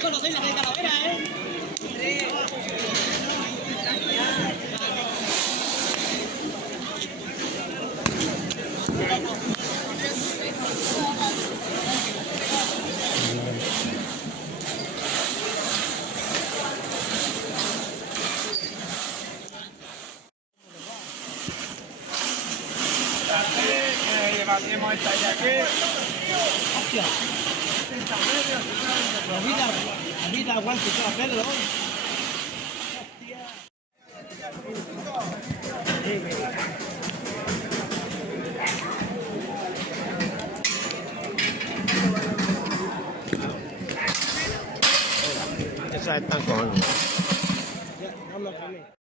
conocéis las de Talavera, ¿eh? Llevaremos esta ya que... ¡Hostia! Vida, aguante, todo Pedro. Esas están con... Vamos a comer.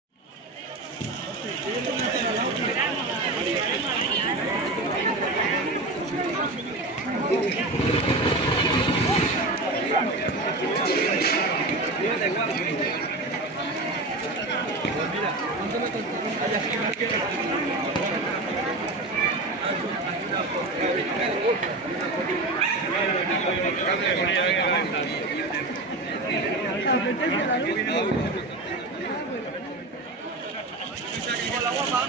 Hola, guapa.